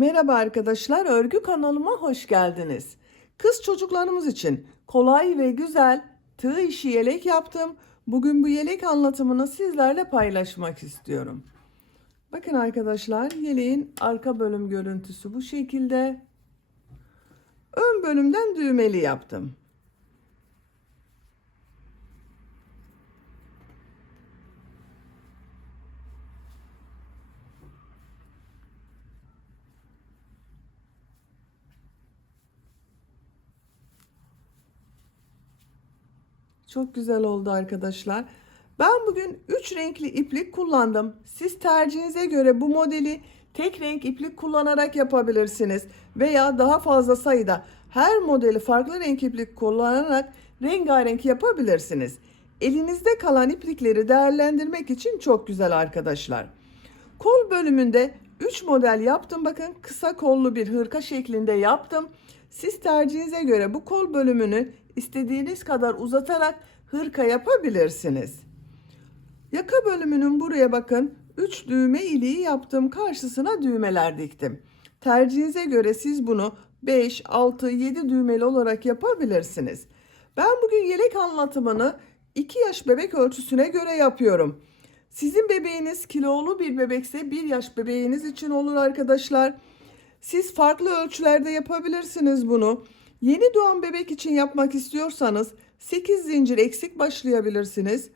Merhaba arkadaşlar, örgü kanalıma hoş geldiniz. Kız çocuklarımız için kolay ve güzel tığ işi yelek yaptım. Bugün bu yelek anlatımını sizlerle paylaşmak istiyorum. Bakın arkadaşlar, yeleğin arka bölüm görüntüsü bu şekilde. Ön bölümden düğmeli yaptım. Çok güzel oldu arkadaşlar. Ben bugün 3 renkli iplik kullandım. Siz tercihinize göre bu modeli tek renk iplik kullanarak yapabilirsiniz. Veya daha fazla sayıda her modeli farklı renk iplik kullanarak rengarenk yapabilirsiniz. Elinizde kalan iplikleri değerlendirmek için çok güzel arkadaşlar. Kol bölümünde 3 model yaptım. Bakın kısa kollu bir hırka şeklinde yaptım. Siz tercihinize göre bu kol bölümünü istediğiniz kadar uzatarak hırka yapabilirsiniz. Yaka bölümünün buraya bakın 3 düğme iliği yaptım. Karşısına düğmeler diktim. Tercihinize göre siz bunu 5, 6, 7 düğmeli olarak yapabilirsiniz. Ben bugün yelek anlatımını 2 yaş bebek ölçüsüne göre yapıyorum. Sizin bebeğiniz kilolu bir bebekse 1 yaş bebeğiniz için olur arkadaşlar. Siz farklı ölçülerde yapabilirsiniz bunu. Yeni doğan bebek için yapmak istiyorsanız 8 zincir eksik başlayabilirsiniz.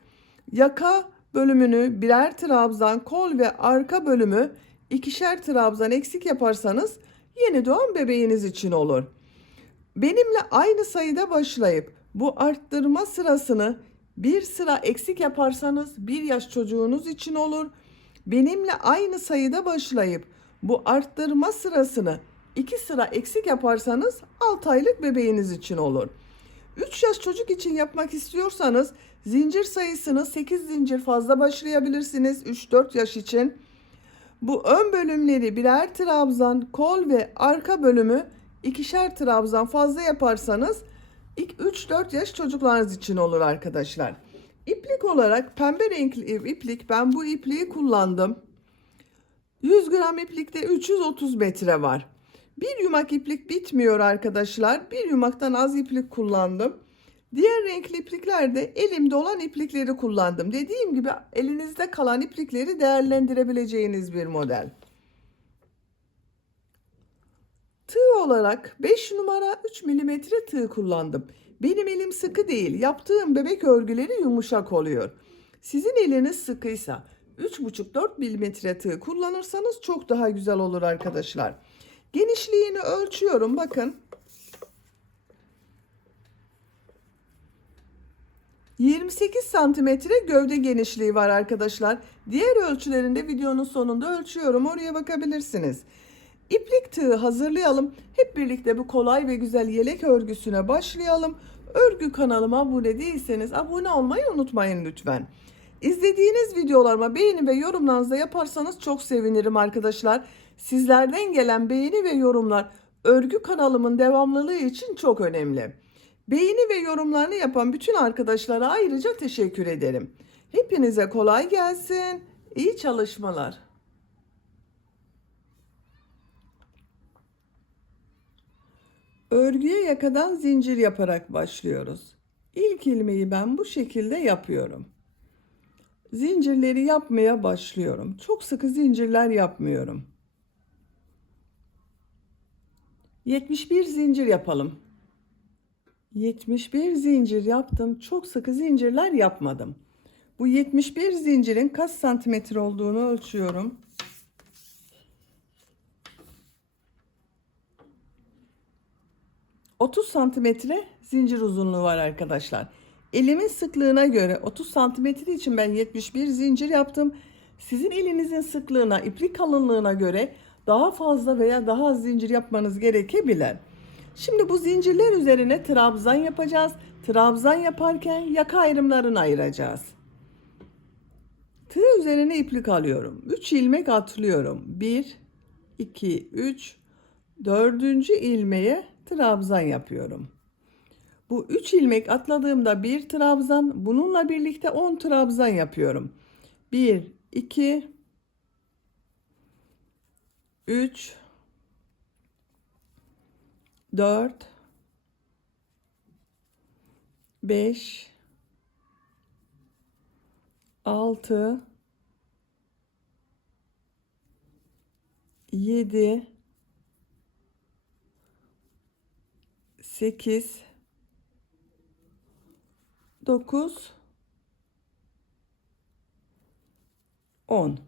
Yaka bölümünü birer trabzan, kol ve arka bölümü ikişer trabzan eksik yaparsanız yeni doğan bebeğiniz için olur. Benimle aynı sayıda başlayıp bu arttırma sırasını bir sıra eksik yaparsanız 1 yaş çocuğunuz için olur. Benimle aynı sayıda başlayıp bu arttırma sırasını 2 sıra eksik yaparsanız 6 aylık bebeğiniz için olur. 3 yaş çocuk için yapmak istiyorsanız zincir sayısını 8 zincir fazla başlayabilirsiniz 3-4 yaş için. Bu ön bölümleri birer trabzan, kol ve arka bölümü ikişer trabzan fazla yaparsanız 3-4 yaş çocuklarınız için olur arkadaşlar. İplik olarak pembe renkli iplik, ben bu ipliği kullandım. 100 gram iplikte 330 metre var. Bir yumak iplik bitmiyor arkadaşlar. Bir yumaktan az iplik kullandım. Diğer renkli ipliklerde elimde olan iplikleri kullandım. Dediğim gibi elinizde kalan iplikleri değerlendirebileceğiniz bir model. Tığ olarak 5 numara 3 milimetre tığ kullandım. Benim elim sıkı değil. Yaptığım bebek örgüleri yumuşak oluyor. Sizin eliniz sıkıysa 3,5-4 milimetre tığ kullanırsanız çok daha güzel olur arkadaşlar. Genişliğini ölçüyorum. Bakın. 28 santimetre gövde genişliği var arkadaşlar. Diğer ölçülerinde videonun sonunda ölçüyorum. Oraya bakabilirsiniz. İplik tığı hazırlayalım. Hep birlikte bu kolay ve güzel yelek örgüsüne başlayalım. Örgü kanalıma abone değilseniz abone olmayı unutmayın lütfen. İzlediğiniz videolarıma beğeni ve yorumlarınızı yaparsanız çok sevinirim arkadaşlar. Sizlerden gelen beğeni ve yorumlar örgü kanalımın devamlılığı için çok önemli. Beğeni ve yorumlarını yapan bütün arkadaşlara ayrıca teşekkür ederim. Hepinize kolay gelsin. İyi çalışmalar. Örgüye yakadan zincir yaparak başlıyoruz. İlk ilmeği ben bu şekilde yapıyorum. Zincirleri yapmaya başlıyorum. Çok sıkı zincirler yapmıyorum. 71 zincir yapalım. 71 zincir yaptım. Çok sıkı zincirler yapmadım. Bu 71 zincirin kaç santimetre olduğunu ölçüyorum. 30 santimetre zincir uzunluğu var arkadaşlar. Elimin sıklığına göre 30 santimetre için ben 71 zincir yaptım. Sizin elinizin sıklığına, iplik kalınlığına göre daha fazla veya daha az zincir yapmanız gerekebilir. Şimdi bu zincirler üzerine trabzan yapacağız. Trabzan yaparken yaka ayrımlarını ayıracağız. Tığ üzerine iplik alıyorum. 3 ilmek atlıyorum. 1, 2, 3, 4. ilmeğe trabzan yapıyorum. Bu 3 ilmek atladığımda bir trabzan, bununla birlikte 10 trabzan yapıyorum. 1, 2, 3, 4, 5, 6, 7, 8, 9, 10.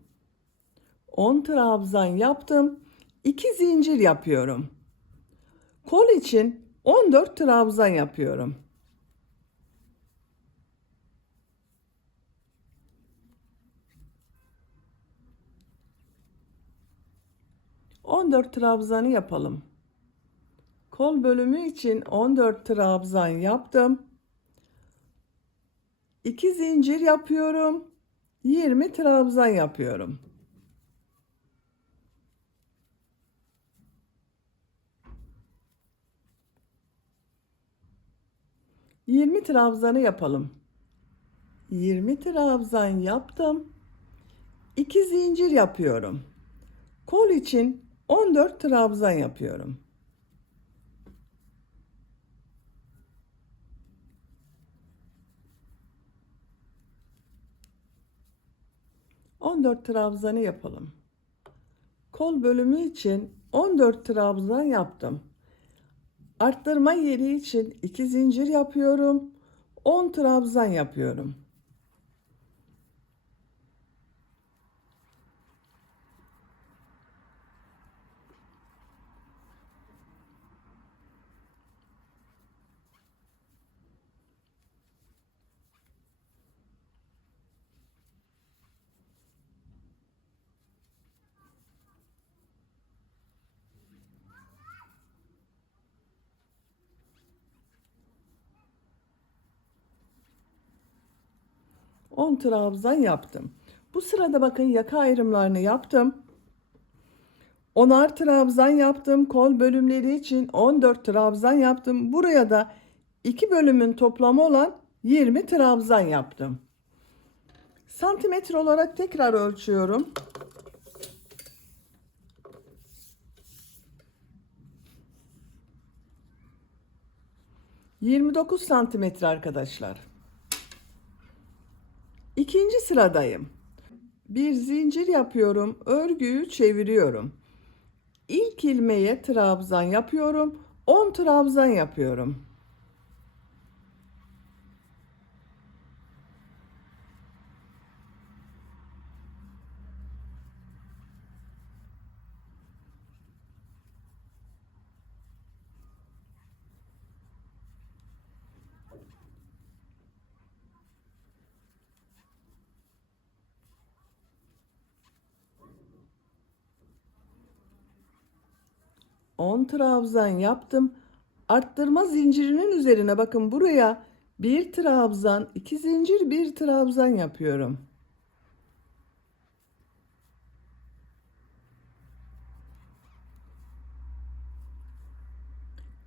10 trabzan yaptım. 2 zincir yapıyorum. Kol için 14 trabzan yapıyorum. 14 trabzanı yapalım. Kol bölümü için 14 trabzan yaptım. 2 zincir yapıyorum. 20 trabzan yapıyorum. 20 trabzanı yapalım. 20 trabzan yaptım. 2 zincir yapıyorum. Kol için 14 trabzan yapıyorum. 14 trabzanı yapalım. Kol bölümü için 14 trabzan yaptım. Arttırma yeri için 2 zincir yapıyorum. 10 trabzan yapıyorum. 10 trabzan yaptım. Bu sırada bakın yaka ayrımlarını yaptım. 10'ar trabzan yaptım. Kol bölümleri için 14 trabzan yaptım. Buraya da 2 bölümün toplamı olan 20 trabzan yaptım. Santimetre olarak tekrar ölçüyorum. 29 santimetre arkadaşlar. İkinci sıradayım. Bir zincir yapıyorum. Örgüyü çeviriyorum. İlk ilmeğe trabzan yapıyorum. 10 trabzan yapıyorum. On trabzan yaptım. Arttırma zincirinin üzerine bakın buraya bir trabzan, 2 zincir, bir trabzan yapıyorum.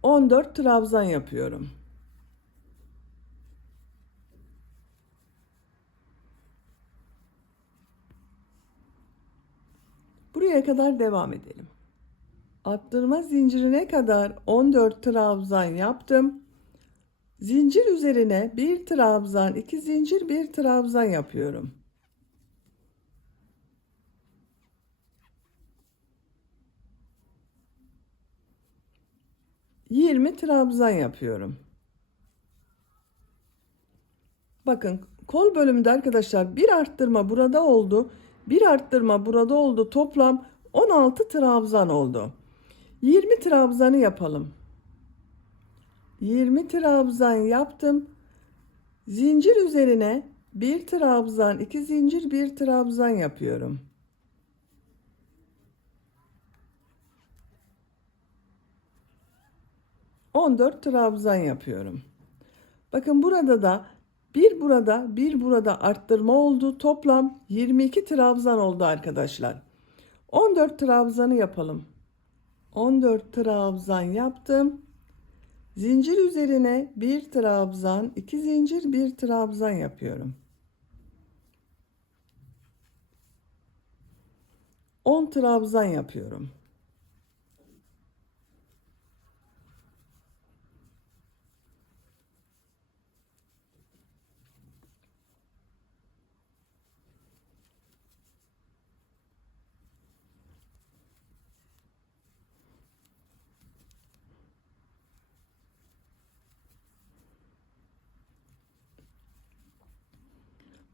14 trabzan yapıyorum. Buraya kadar devam edelim. Arttırma zincirine kadar 14 trabzan yaptım. Zincir üzerine bir trabzan, 2 zincir, bir trabzan yapıyorum. 20 trabzan yapıyorum. Bakın kol bölümünde arkadaşlar bir arttırma burada oldu. Bir arttırma burada oldu. Toplam 16 trabzan oldu. 20 trabzanı yapalım. 20 trabzan yaptım. Zincir üzerine bir trabzan, 2 zincir, bir trabzan yapıyorum. 14 trabzan yapıyorum. Bakın burada da bir burada arttırma oldu. Toplam 22 trabzan oldu arkadaşlar. 14 trabzanı yapalım. 14 trabzan yaptım. Zincir üzerine bir trabzan, 2 zincir, bir trabzan yapıyorum. 10 trabzan yapıyorum.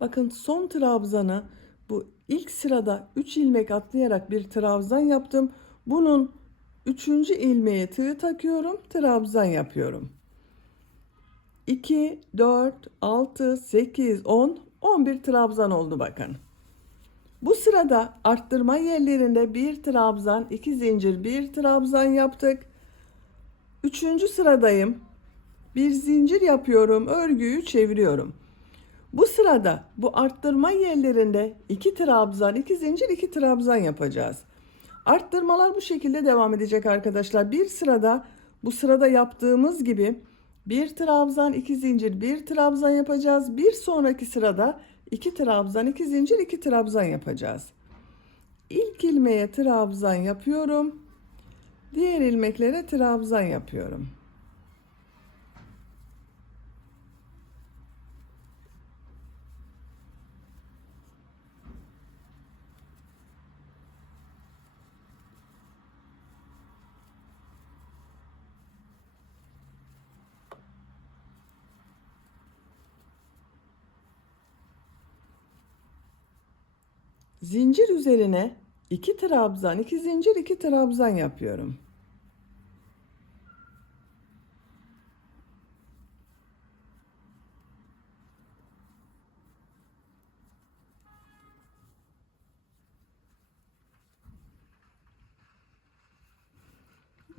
Bakın son trabzanı bu ilk sırada 3 ilmek atlayarak bir trabzan yaptım. Bunun 3. ilmeğe tığ takıyorum, trabzan yapıyorum. 2, 4, 6, 8, 10, 11 trabzan oldu bakın. Bu sırada arttırma yerlerinde bir trabzan, 2 zincir, bir trabzan yaptık. 3. sıradayım. Bir zincir yapıyorum, örgüyü çeviriyorum. Bu sırada bu arttırma yerlerinde 2 trabzan, 2 zincir, 2 trabzan yapacağız. Arttırmalar bu şekilde devam edecek arkadaşlar. Bir sırada bu sırada yaptığımız gibi bir trabzan, 2 zincir, bir trabzan yapacağız. Bir sonraki sırada 2 trabzan, 2 zincir, 2 trabzan yapacağız. İlk ilmeğe trabzan yapıyorum. Diğer ilmeklere trabzan yapıyorum. Zincir üzerine 2 trabzan, 2 zincir, 2 trabzan yapıyorum.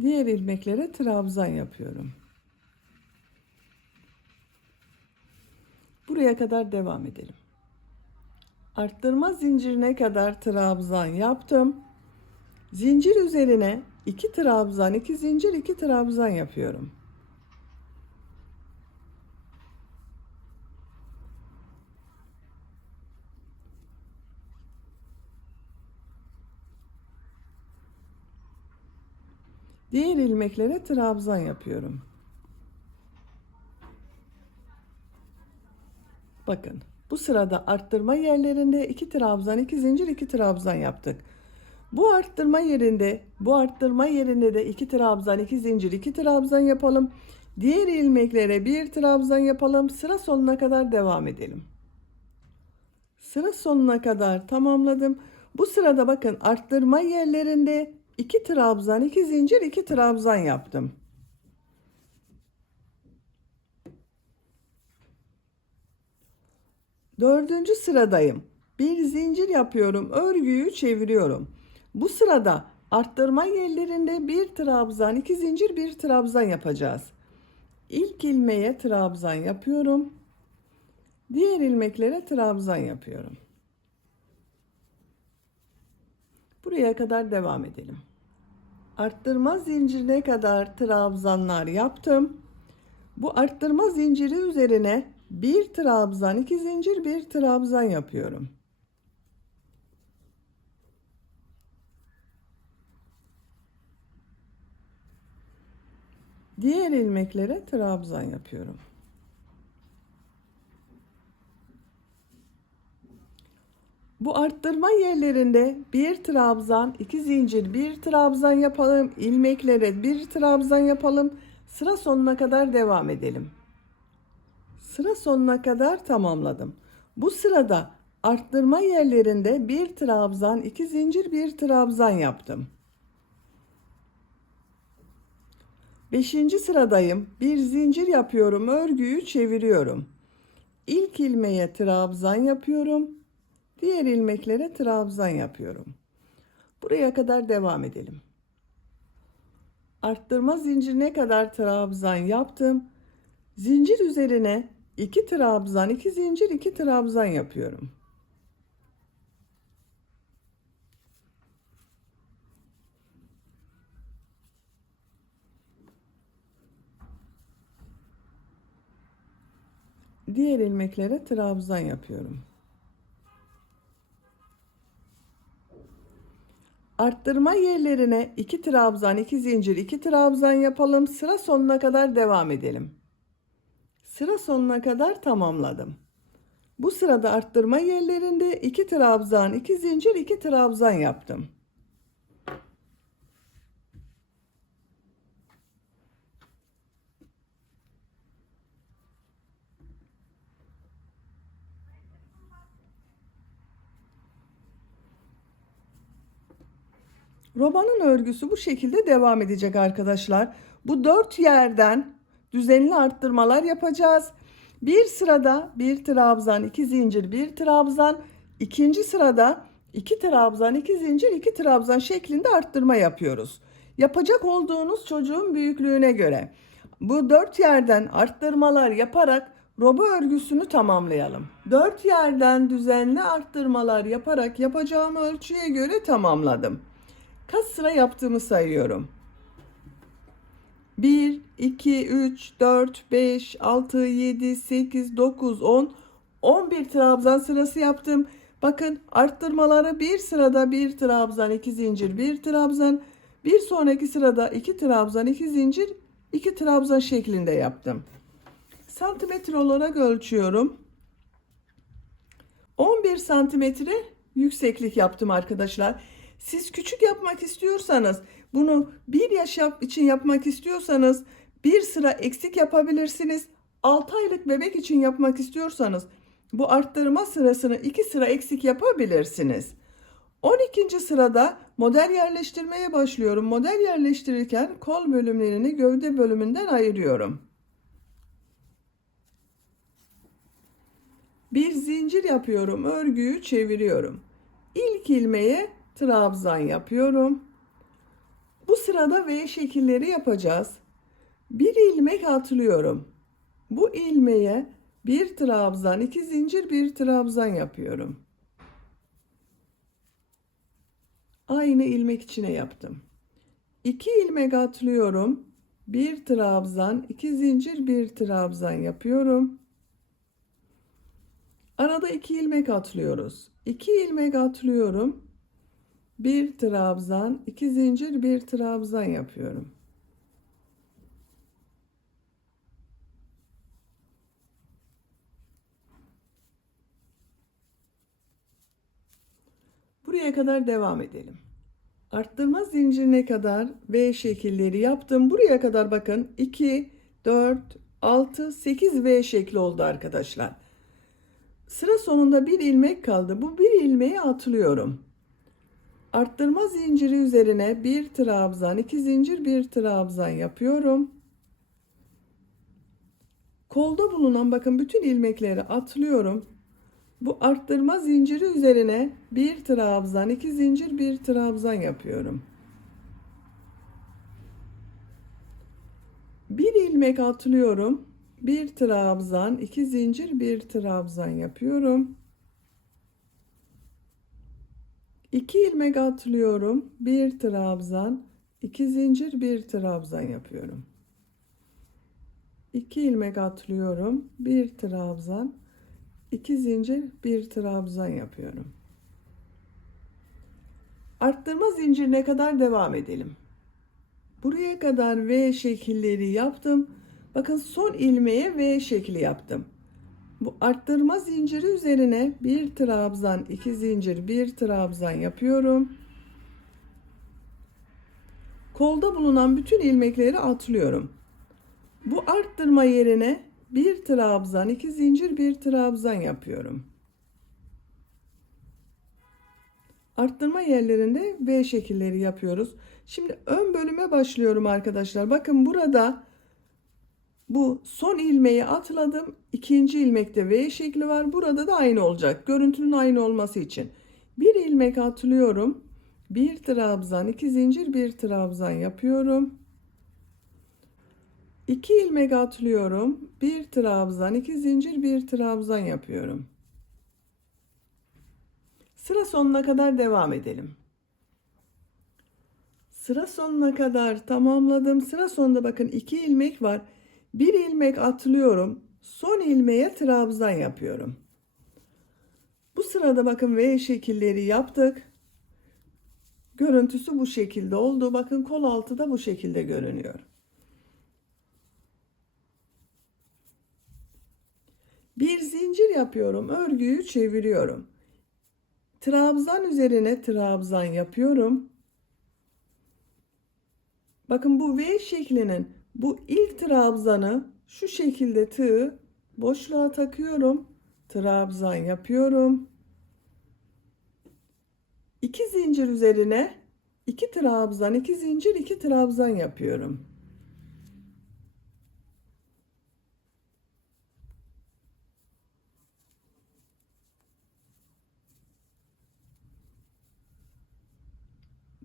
Diğer ilmeklere trabzan yapıyorum. Buraya kadar devam edelim. Arttırma zincirine kadar trabzan yaptım. Zincir üzerine 2 trabzan, 2 zincir, 2 trabzan yapıyorum. Diğer ilmeklere trabzan yapıyorum. Bakın, bu sırada arttırma yerlerinde 2 trabzan, 2 zincir, 2 trabzan yaptık. Bu arttırma yerinde de 2 trabzan, 2 zincir, 2 trabzan yapalım. Diğer ilmeklere bir trabzan yapalım. Sıra sonuna kadar devam edelim. Sıra sonuna kadar tamamladım. Bu sırada bakın arttırma yerlerinde 2 trabzan, 2 zincir, 2 trabzan yaptım. Dördüncü sıradayım. Bir zincir yapıyorum, örgüyü çeviriyorum. Bu sırada arttırma yerlerinde bir trabzan, 2 zincir, bir trabzan yapacağız. İlk ilmeğe trabzan yapıyorum. Diğer ilmeklere trabzan yapıyorum. Buraya kadar devam edelim. Arttırma zincirine kadar trabzanlar yaptım. Bu arttırma zinciri üzerine bir trabzan, 2 zincir, bir trabzan yapıyorum. Diğer ilmeklere trabzan yapıyorum. Bu arttırma yerlerinde bir trabzan, 2 zincir, bir trabzan yapalım. İlmeklere bir trabzan yapalım. Sıra sonuna kadar devam edelim. Sıra sonuna kadar tamamladım. Bu sırada arttırma yerlerinde bir trabzan, 2 zincir, bir trabzan yaptım. 5. sıradayım. Bir zincir yapıyorum, örgüyü çeviriyorum. İlk ilmeğe trabzan yapıyorum. Diğer ilmeklere trabzan yapıyorum. Buraya kadar devam edelim. Arttırma zincirine kadar trabzan yaptım. Zincir üzerine 2 trabzan, 2 zincir, 2 trabzan yapıyorum. Diğer ilmeklere trabzan yapıyorum. Arttırma yerlerine 2 trabzan, 2 zincir, 2 trabzan yapalım. Sıra sonuna kadar devam edelim. Sıra sonuna kadar tamamladım. Bu sırada arttırma yerlerinde 2 trabzan, 2 zincir, 2 trabzan yaptım. Robanın örgüsü bu şekilde devam edecek arkadaşlar. Bu 4 yerden düzenli arttırmalar yapacağız. Bir sırada bir trabzan, 2 zincir, bir trabzan, ikinci sırada 2 trabzan, 2 zincir, 2 trabzan şeklinde arttırma yapıyoruz. Yapacak olduğunuz çocuğun büyüklüğüne göre bu 4 yerden arttırmalar yaparak roba örgüsünü tamamlayalım. 4 yerden düzenli arttırmalar yaparak yapacağım ölçüye göre tamamladım. Kaç sıra yaptığımı sayıyorum. 1, 2, 3, 4, 5, 6, 7, 8, 9, 10, 11 trabzan sırası yaptım. Bakın arttırmaları bir sırada bir trabzan, 2 zincir, bir trabzan. Bir sonraki sırada 2 trabzan, 2 zincir, 2 trabzan şeklinde yaptım. Santimetre olarak ölçüyorum. 11 santimetre yükseklik yaptım arkadaşlar. Siz küçük yapmak istiyorsanız, bunu 1 yaş için yapmak istiyorsanız bir sıra eksik yapabilirsiniz. 6 aylık bebek için yapmak istiyorsanız bu arttırma sırasını 2 sıra eksik yapabilirsiniz. 12. sırada model yerleştirmeye başlıyorum. Model yerleştirirken kol bölümlerini gövde bölümünden ayırıyorum. Bir zincir yapıyorum, örgüyü çeviriyorum. İlk ilmeğe trabzan yapıyorum. Bu sırada V şekilleri yapacağız. Bir ilmek atlıyorum. Bu ilmeğe bir trabzan, 2 zincir, bir trabzan yapıyorum. Aynı ilmek içine yaptım. 2 ilmek atlıyorum. Bir trabzan, 2 zincir, bir trabzan yapıyorum. Arada 2 ilmek atlıyoruz. 2 ilmek atlıyorum. Bir trabzan, 2 zincir, bir trabzan yapıyorum. Buraya kadar devam edelim. Arttırma zincirine kadar V şekilleri yaptım. Buraya kadar bakın 2, 4, 6, 8 V şekli oldu arkadaşlar. Sıra sonunda bir ilmek kaldı. Bu bir ilmeği atlıyorum. Arttırma zinciri üzerine bir trabzan, 2 zincir, bir trabzan yapıyorum. Kolda bulunan bakın bütün ilmekleri atlıyorum. Bu arttırma zinciri üzerine bir trabzan, 2 zincir, bir trabzan yapıyorum. Bir ilmek atlıyorum. Bir trabzan, 2 zincir, bir trabzan yapıyorum. 2 ilmek atlıyorum. Bir trabzan, 2 zincir, bir trabzan yapıyorum. 2 ilmek atlıyorum. Bir trabzan, 2 zincir, bir trabzan yapıyorum. Arttırma zincirine kadar devam edelim. Buraya kadar V şekilleri yaptım. Bakın son ilmeğe V şekli yaptım. Bu arttırma zinciri üzerine bir trabzan, 2 zincir, bir trabzan yapıyorum. Kolda bulunan bütün ilmekleri atlıyorum. Bu arttırma yerine bir trabzan, 2 zincir, bir trabzan yapıyorum. Arttırma yerlerinde V şekilleri yapıyoruz. Şimdi ön bölüme başlıyorum arkadaşlar. Bakın burada bu son ilmeği atladım. İkinci ilmekte V şekli var. Burada da aynı olacak. Görüntünün aynı olması için. Bir ilmek atlıyorum. Bir trabzan, 2 zincir, bir trabzan yapıyorum. 2 ilmek atlıyorum. Bir trabzan, 2 zincir, bir trabzan yapıyorum. Sıra sonuna kadar devam edelim. Sıra sonuna kadar tamamladım. Sıra sonunda bakın 2 ilmek var. Bir ilmek atlıyorum. Son ilmeğe trabzan yapıyorum. Bu sırada bakın V şekilleri yaptık. Görüntüsü bu şekilde oldu. Bakın kol altı da bu şekilde görünüyor. Bir zincir yapıyorum. Örgüyü çeviriyorum. Trabzan üzerine trabzan yapıyorum. Bakın bu V şeklinin bu ilk trabzanı şu şekilde tığı boşluğa takıyorum. Trabzan yapıyorum. 2 zincir üzerine 2 trabzan, 2 zincir, 2 trabzan yapıyorum.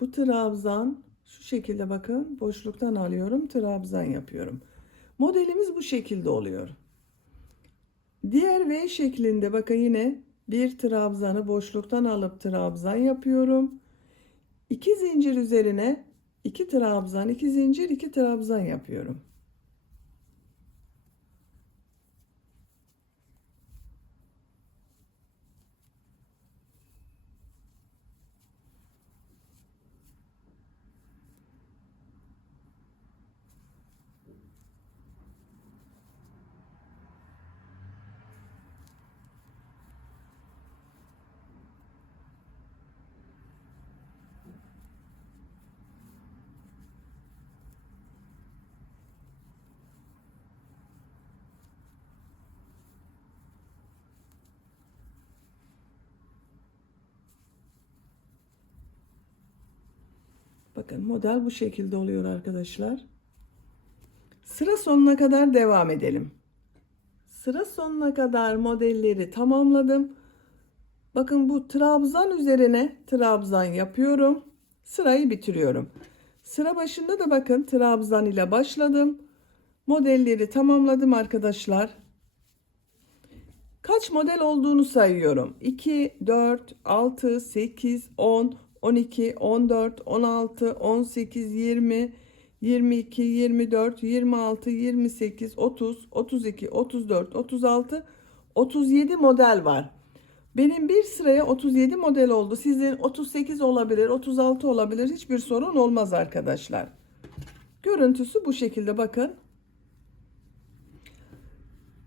Bu trabzan şu şekilde, bakın, boşluktan alıyorum, trabzan yapıyorum. Modelimiz bu şekilde oluyor. Diğer V şeklinde bakın, yine bir trabzanı boşluktan alıp trabzan yapıyorum. 2 zincir üzerine 2 trabzan, 2 zincir, 2 trabzan yapıyorum. Bakın, model bu şekilde oluyor arkadaşlar. Sıra sonuna kadar devam edelim. Sıra sonuna kadar modelleri tamamladım. Bakın, bu trabzan üzerine trabzan yapıyorum. Sırayı bitiriyorum. Sıra başında da bakın, trabzan ile başladım. Modelleri tamamladım arkadaşlar. Kaç model olduğunu sayıyorum. 2, 4, 6, 8, 10, 12, 14, 16, 18, 20, 22, 24, 26, 28, 30, 32, 34, 36, 37 model var. Benim bir sıraya 37 model oldu. Sizin 38 olabilir, 36 olabilir. Hiçbir sorun olmaz arkadaşlar. Görüntüsü bu şekilde, bakın.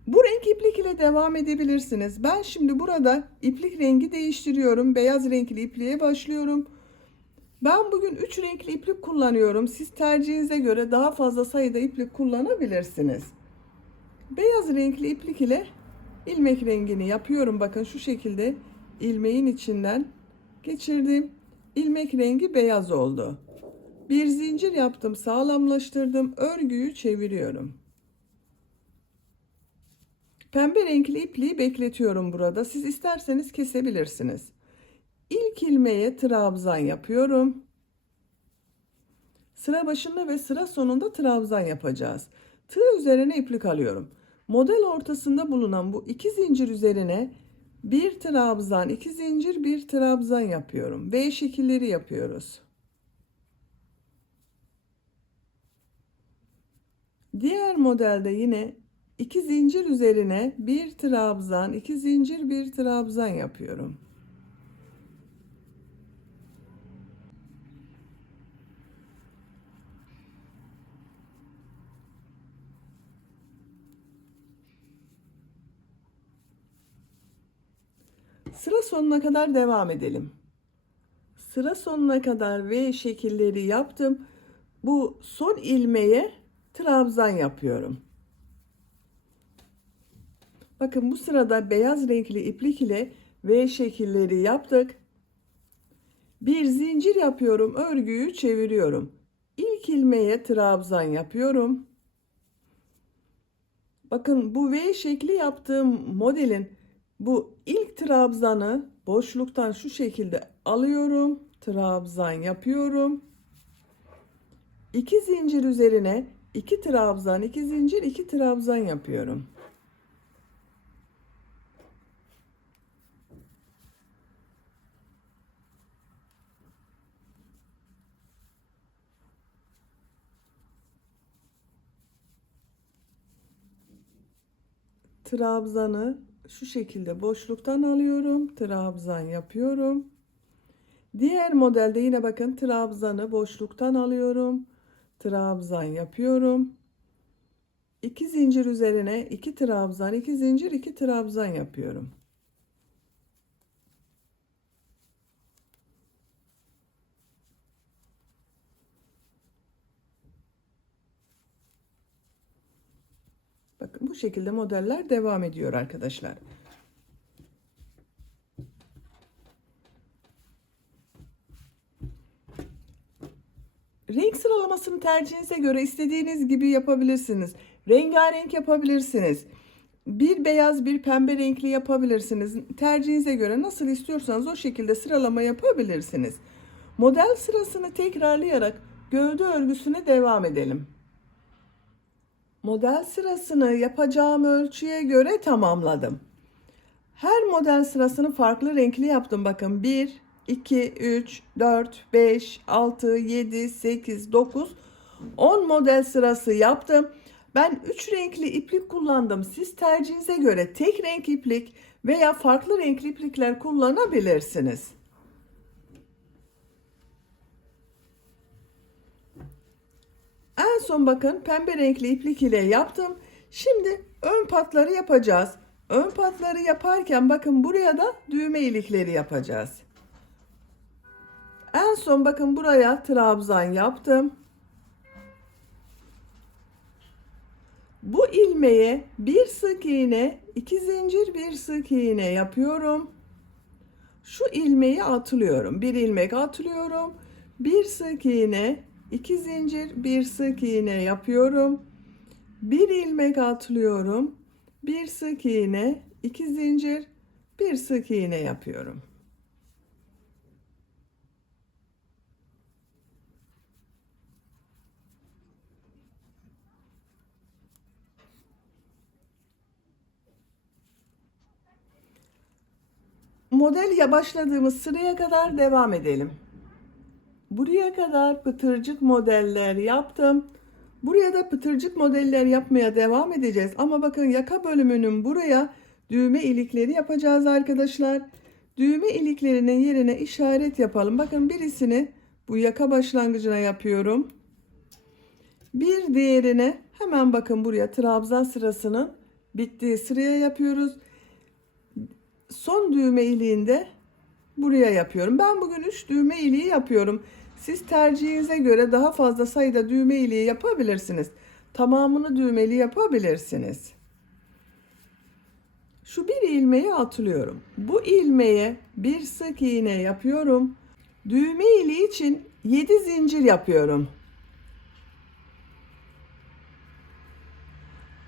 Bu renk iplik ile devam edebilirsiniz. Ben şimdi burada iplik rengi değiştiriyorum. Beyaz renkli ipliğe başlıyorum. Ben bugün 3 renkli iplik kullanıyorum. Siz tercihinize göre daha fazla sayıda iplik kullanabilirsiniz. Beyaz renkli iplik ile ilmek rengini yapıyorum. Bakın, şu şekilde ilmeğin içinden geçirdim. İlmek rengi beyaz oldu. Bir zincir yaptım, sağlamlaştırdım. Örgüyü çeviriyorum. Pembe renkli ipliği bekletiyorum burada. Siz isterseniz kesebilirsiniz. İlk ilmeğe trabzan yapıyorum. Sıra başında ve sıra sonunda trabzan yapacağız. Tığ üzerine iplik alıyorum. Model ortasında bulunan bu 2 zincir üzerine bir trabzan, 2 zincir, bir trabzan yapıyorum. V şekilleri yapıyoruz. Diğer modelde yine 2 zincir üzerine bir trabzan, 2 zincir, bir trabzan yapıyorum. Sıra sonuna kadar devam edelim. Sıra sonuna kadar V şekilleri yaptım. Bu son ilmeğe trabzan yapıyorum. Bakın, bu sırada beyaz renkli iplik ile V şekilleri yaptık. Bir zincir yapıyorum, örgüyü çeviriyorum. İlk ilmeğe trabzan yapıyorum. Bakın, bu V şekli yaptığım modelin bu ilk trabzanı boşluktan şu şekilde alıyorum. Trabzan yapıyorum. 2 zincir üzerine 2 trabzan, 2 zincir, 2 trabzan yapıyorum. Trabzanı şu şekilde boşluktan alıyorum. Trabzan yapıyorum. Diğer modelde yine bakın, trabzanı boşluktan alıyorum. Trabzan yapıyorum. 2 zincir üzerine 2 trabzan, 2 zincir, 2 trabzan yapıyorum. Bakın, bu şekilde modeller devam ediyor arkadaşlar. Renk sıralamasını tercihinize göre istediğiniz gibi yapabilirsiniz. Rengarenk yapabilirsiniz. Bir beyaz bir pembe renkli yapabilirsiniz. Tercihinize göre nasıl istiyorsanız o şekilde sıralama yapabilirsiniz. Model sırasını tekrarlayarak gövde örgüsüne devam edelim. Model sırasını yapacağım ölçüye göre tamamladım. Her model sırasını farklı renkli yaptım. Bakın 1, 2, 3, 4, 5, 6, 7, 8, 9, 10 model sırası yaptım. Ben 3 renkli iplik kullandım. Siz tercihinize göre tek renk iplik veya farklı renkli iplikler kullanabilirsiniz. En son bakın pembe renkli iplik ile yaptım. Şimdi ön patları yapacağız. Ön patları yaparken bakın buraya da düğme ilikleri yapacağız. En son bakın buraya trabzan yaptım. Bu ilmeğe bir sık iğne, 2 zincir, bir sık iğne yapıyorum. Şu ilmeği atlıyorum. Bir ilmek atlıyorum. Bir sık iğne, 2 zincir, bir sık iğne yapıyorum. Bir ilmek atlıyorum. Bir sık iğne, 2 zincir, bir sık iğne yapıyorum. Model ya başladığımız sıraya kadar devam edelim. Buraya kadar pıtırcık modeller yaptım. Buraya da pıtırcık modeller yapmaya devam edeceğiz. Ama bakın yaka bölümünün buraya düğme ilikleri yapacağız arkadaşlar. Düğme iliklerinin yerine işaret yapalım. Bakın birisini bu yaka başlangıcına yapıyorum. Bir diğerine hemen bakın buraya trabzan sırasının bittiği sıraya yapıyoruz. Son düğme iliğinde buraya yapıyorum. Ben bugün 3 düğme iliği yapıyorum. Siz tercihinize göre daha fazla sayıda düğme iliği yapabilirsiniz. Tamamını düğmeli yapabilirsiniz. Şu bir ilmeği atlıyorum. Bu ilmeğe bir sık iğne yapıyorum. Düğme iliği için 7 zincir yapıyorum.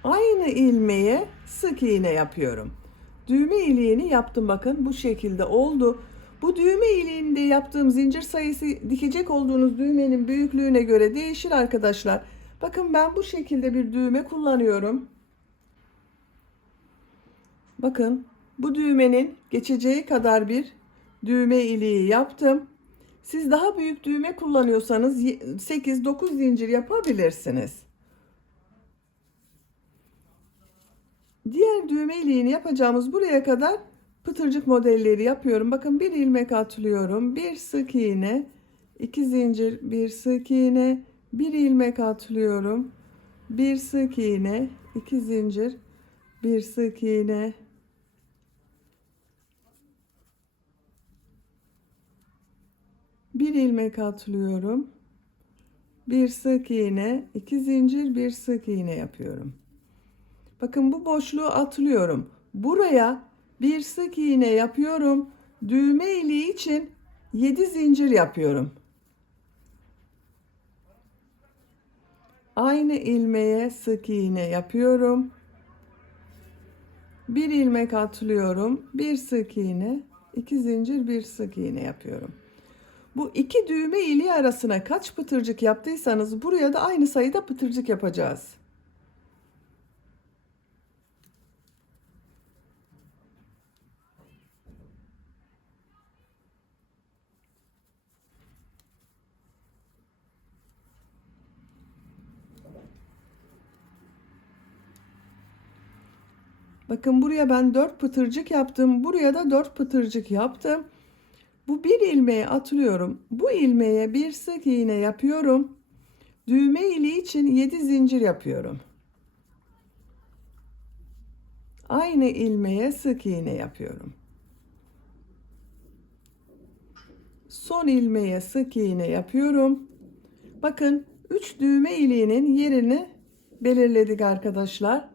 Aynı ilmeğe sık iğne yapıyorum. Düğme iliğini yaptım, bakın bu şekilde oldu. Bu düğme iliğinde yaptığım zincir sayısı dikecek olduğunuz düğmenin büyüklüğüne göre değişir arkadaşlar. Bakın ben bu şekilde bir düğme kullanıyorum. Bakın bu düğmenin geçeceği kadar bir düğme iliği yaptım. Siz daha büyük düğme kullanıyorsanız 8-9 zincir yapabilirsiniz. Diğer düğme iliğini yapacağımız buraya kadar pıtırcık modelleri yapıyorum. Bakın bir ilmek atlıyorum. Bir sık iğne, 2 zincir, bir sık iğne, bir ilmek atlıyorum. Bir sık iğne, 2 zincir, bir sık iğne. Bir ilmek atlıyorum. Bir sık iğne, 2 zincir, bir sık iğne yapıyorum. Bakın bu boşluğu atlıyorum. Buraya bir sık iğne yapıyorum. Düğme iliği için 7 zincir yapıyorum. Aynı ilmeğe sık iğne yapıyorum. Bir ilmek atlıyorum. Bir sık iğne, 2 zincir, bir sık iğne yapıyorum. Bu iki düğme iliği arasına kaç pıtırcık yaptıysanız buraya da aynı sayıda pıtırcık yapacağız. Bakın buraya ben 4 pıtırcık yaptım. Buraya da 4 pıtırcık yaptım. Bu bir ilmeği atlıyorum. Bu ilmeğe bir sık iğne yapıyorum. Düğme iliği için 7 zincir yapıyorum. Aynı ilmeğe sık iğne yapıyorum. Son ilmeğe sık iğne yapıyorum. Bakın 3 düğme iliğinin yerini belirledik arkadaşlar.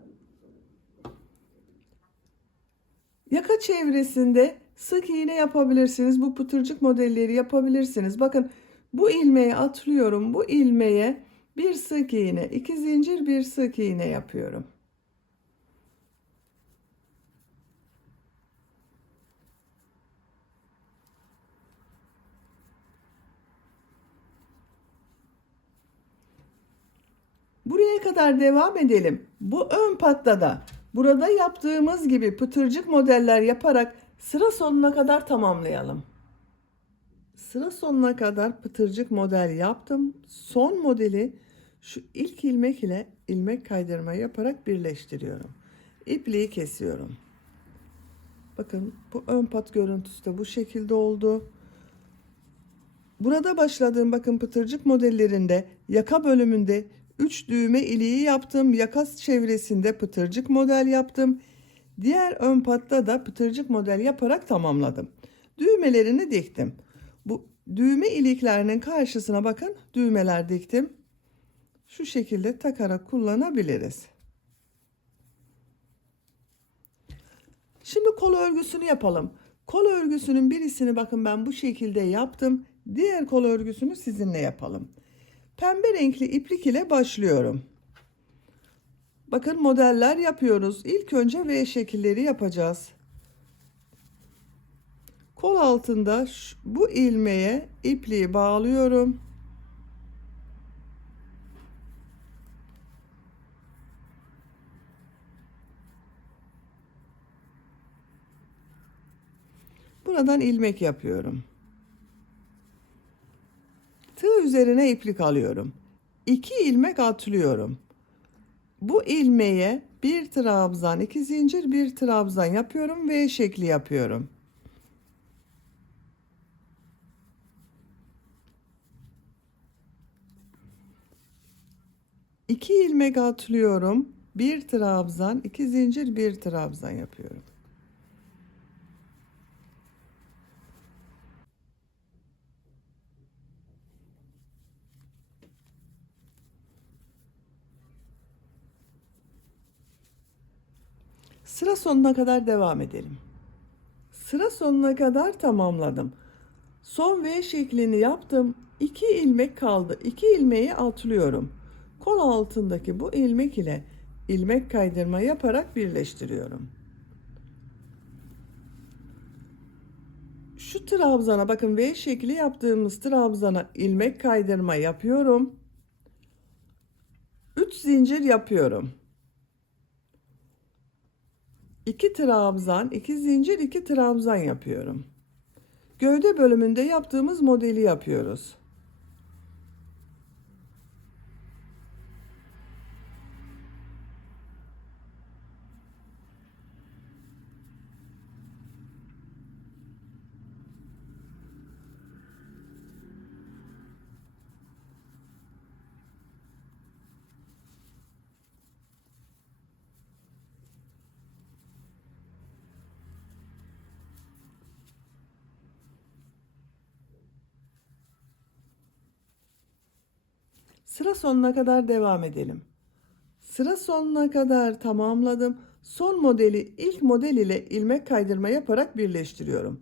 Yaka çevresinde sık iğne yapabilirsiniz. Bu pıtırcık modelleri yapabilirsiniz. Bakın Bu ilmeği atlıyorum. Bu ilmeğe bir sık iğne, 2 zincir, bir sık iğne yapıyorum. Buraya kadar devam edelim. Bu ön patta da burada yaptığımız gibi pıtırcık modeller yaparak sıra sonuna kadar tamamlayalım. Sıra sonuna kadar pıtırcık model yaptım. Son modeli şu ilk ilmek ile ilmek kaydırma yaparak birleştiriyorum. İpliği kesiyorum. Bakın bu ön pat görüntüsü de bu şekilde oldu. Burada başladığım bakın pıtırcık modellerinde yaka bölümünde 3 düğme iliği yaptım. Yaka çevresinde pıtırcık model yaptım. Diğer ön patta da pıtırcık model yaparak tamamladım. Düğmelerini diktim. Bu düğme iliklerinin karşısına bakın düğmeler diktim. Şu şekilde takarak kullanabiliriz. Şimdi kol örgüsünü yapalım. Kol örgüsünün birisini bakın ben bu şekilde yaptım. Diğer kol örgüsünü sizinle yapalım. Pembe renkli iplik ile başlıyorum. Bakın modeller yapıyoruz. İlk önce V şekilleri yapacağız. Kol altında bu ilmeğe ipliği bağlıyorum. Buradan ilmek yapıyorum. Tığ üzerine iplik alıyorum. 2 ilmek atlıyorum. Bu ilmeğe bir trabzan, 2 zincir, bir trabzan yapıyorum. V şekli yapıyorum. 2 ilmek atlıyorum. Bir trabzan, 2 zincir, bir trabzan yapıyorum. Sıra sonuna kadar devam edelim. Sıra sonuna kadar tamamladım. Son V şeklini yaptım. 2 ilmek kaldı. 2 ilmeği atlıyorum. Kol altındaki bu ilmek ile ilmek kaydırma yaparak birleştiriyorum. Şu trabzana bakın V şekli yaptığımız trabzana ilmek kaydırma yapıyorum. 3 zincir yapıyorum. 2 trabzan, 2 zincir, 2 trabzan yapıyorum. Gövde bölümünde yaptığımız modeli yapıyoruz. Sıra sonuna kadar devam edelim. Sıra sonuna kadar tamamladım. Son modeli ilk model ile ilmek kaydırma yaparak birleştiriyorum.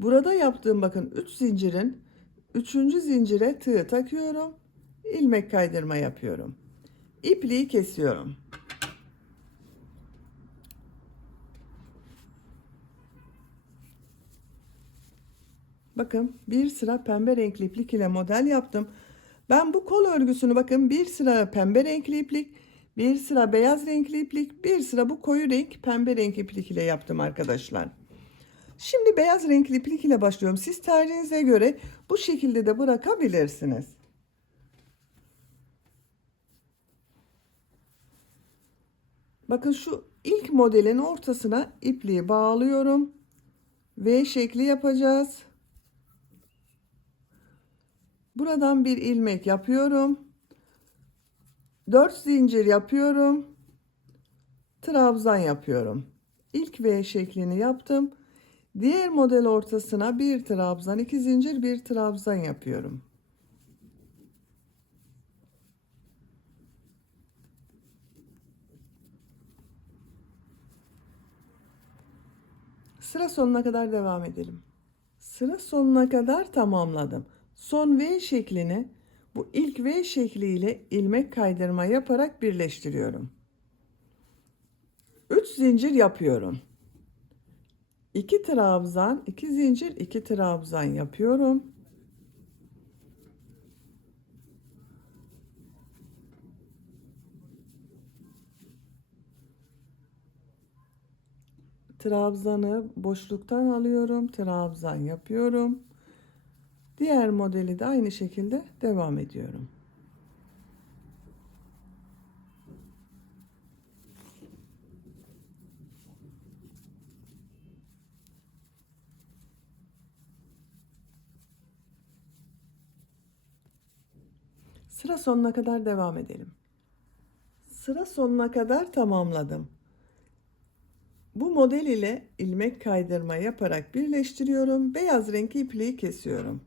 Burada yaptığım bakın 3 zincirin 3. zincire tığ takıyorum. İlmek kaydırma yapıyorum. İpliği kesiyorum. Bakın bir sıra pembe renkli iplik ile model yaptım. Ben bu kol örgüsünü bakın bir sıra pembe renkli iplik, bir sıra beyaz renkli iplik, bir sıra bu koyu renk pembe renk iplik ile yaptım arkadaşlar. Şimdi beyaz renkli iplik ile başlıyorum. Siz tercihinize göre bu şekilde de bırakabilirsiniz. Bakın şu ilk modelin ortasına ipliği bağlıyorum. V şekli yapacağız. Buradan bir ilmek yapıyorum. 4 zincir yapıyorum. Trabzan yapıyorum. İlk V şeklini yaptım. Diğer model ortasına bir trabzan, 2 zincir, bir trabzan yapıyorum. Sıra sonuna kadar devam edelim. Sıra sonuna kadar tamamladım. Son V şeklini bu ilk V şekliyle ilmek kaydırma yaparak birleştiriyorum. 3 zincir yapıyorum. 2 trabzan, 2 zincir, 2 trabzan yapıyorum. Trabzanı boşluktan alıyorum, trabzan yapıyorum. Diğer modeli de aynı şekilde devam ediyorum. Sıra sonuna kadar devam edelim. Sıra sonuna kadar tamamladım. Bu model ile ilmek kaydırma yaparak birleştiriyorum. Beyaz renkli ipliği kesiyorum.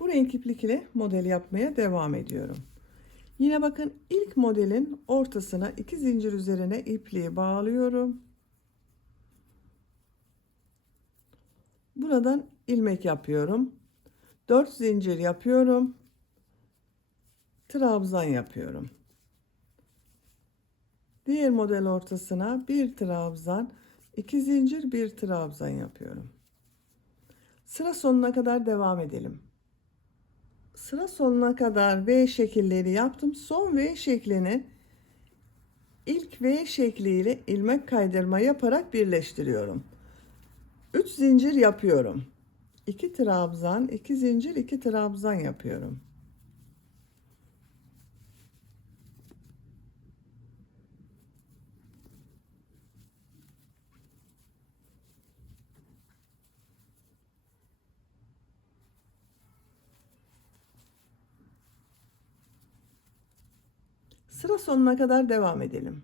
Bu renk iplik ile model yapmaya devam ediyorum. Yine bakın ilk modelin ortasına 2 zincir üzerine ipliği bağlıyorum. Buradan ilmek yapıyorum. 4 zincir yapıyorum. Trabzan yapıyorum. Diğer model ortasına 1 trabzan, 2 zincir, 1 trabzan yapıyorum. Sıra sonuna kadar devam edelim. Sıra sonuna kadar V şekilleri yaptım. Son V şeklini ilk V şekliyle ilmek kaydırma yaparak birleştiriyorum. 3 zincir yapıyorum. 2 trabzan, 2 zincir, 2 trabzan yapıyorum. Sıra sonuna kadar devam edelim.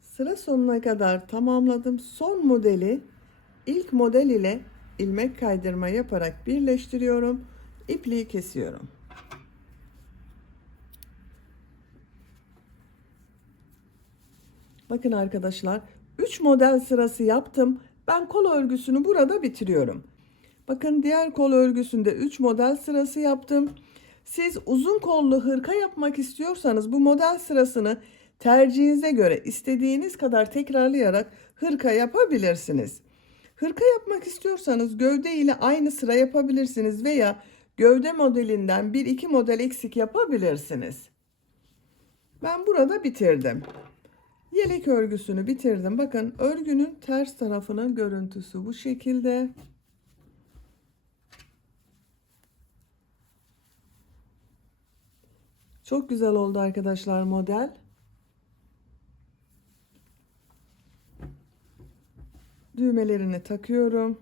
Sıra sonuna kadar tamamladım. Son modeli ilk model ile ilmek kaydırma yaparak birleştiriyorum. İpliği kesiyorum. Bakın arkadaşlar 3 model sırası yaptım. Ben kol örgüsünü burada bitiriyorum. Bakın diğer kol örgüsünde 3 model sırası yaptım. Siz uzun kollu hırka yapmak istiyorsanız bu model sırasını tercihinize göre istediğiniz kadar tekrarlayarak hırka yapabilirsiniz. Hırka yapmak istiyorsanız gövde ile aynı sıra yapabilirsiniz veya gövde modelinden 1-2 model eksik yapabilirsiniz. Ben burada bitirdim. Yelek örgüsünü bitirdim. Bakın örgünün ters tarafının görüntüsü bu şekilde. Çok güzel oldu arkadaşlar model. Düğmelerini takıyorum.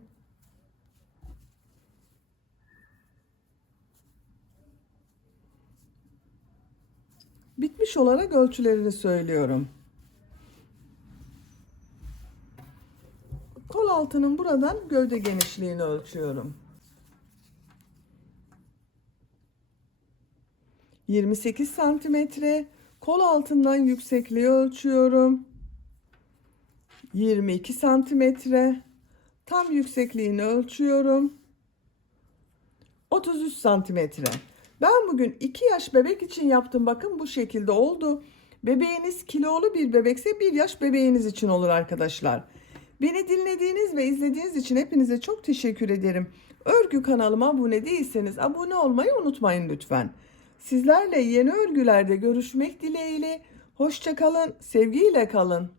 Bitmiş olarak ölçülerini söylüyorum. Kol altının buradan gövde genişliğini ölçüyorum. 28 santimetre. Kol altından yüksekliği ölçüyorum. 22 santimetre. Tam yüksekliğini ölçüyorum. 33 santimetre. Ben bugün 2 yaş bebek için yaptım. Bakın bu şekilde oldu. Bebeğiniz kilolu bir bebekse 1 yaş bebeğiniz için olur arkadaşlar. Beni dinlediğiniz ve izlediğiniz için hepinize çok teşekkür ederim. Örgü kanalıma abone değilseniz abone olmayı unutmayın lütfen. Sizlerle yeni örgülerde görüşmek dileğiyle. Hoşça kalın, sevgiyle kalın.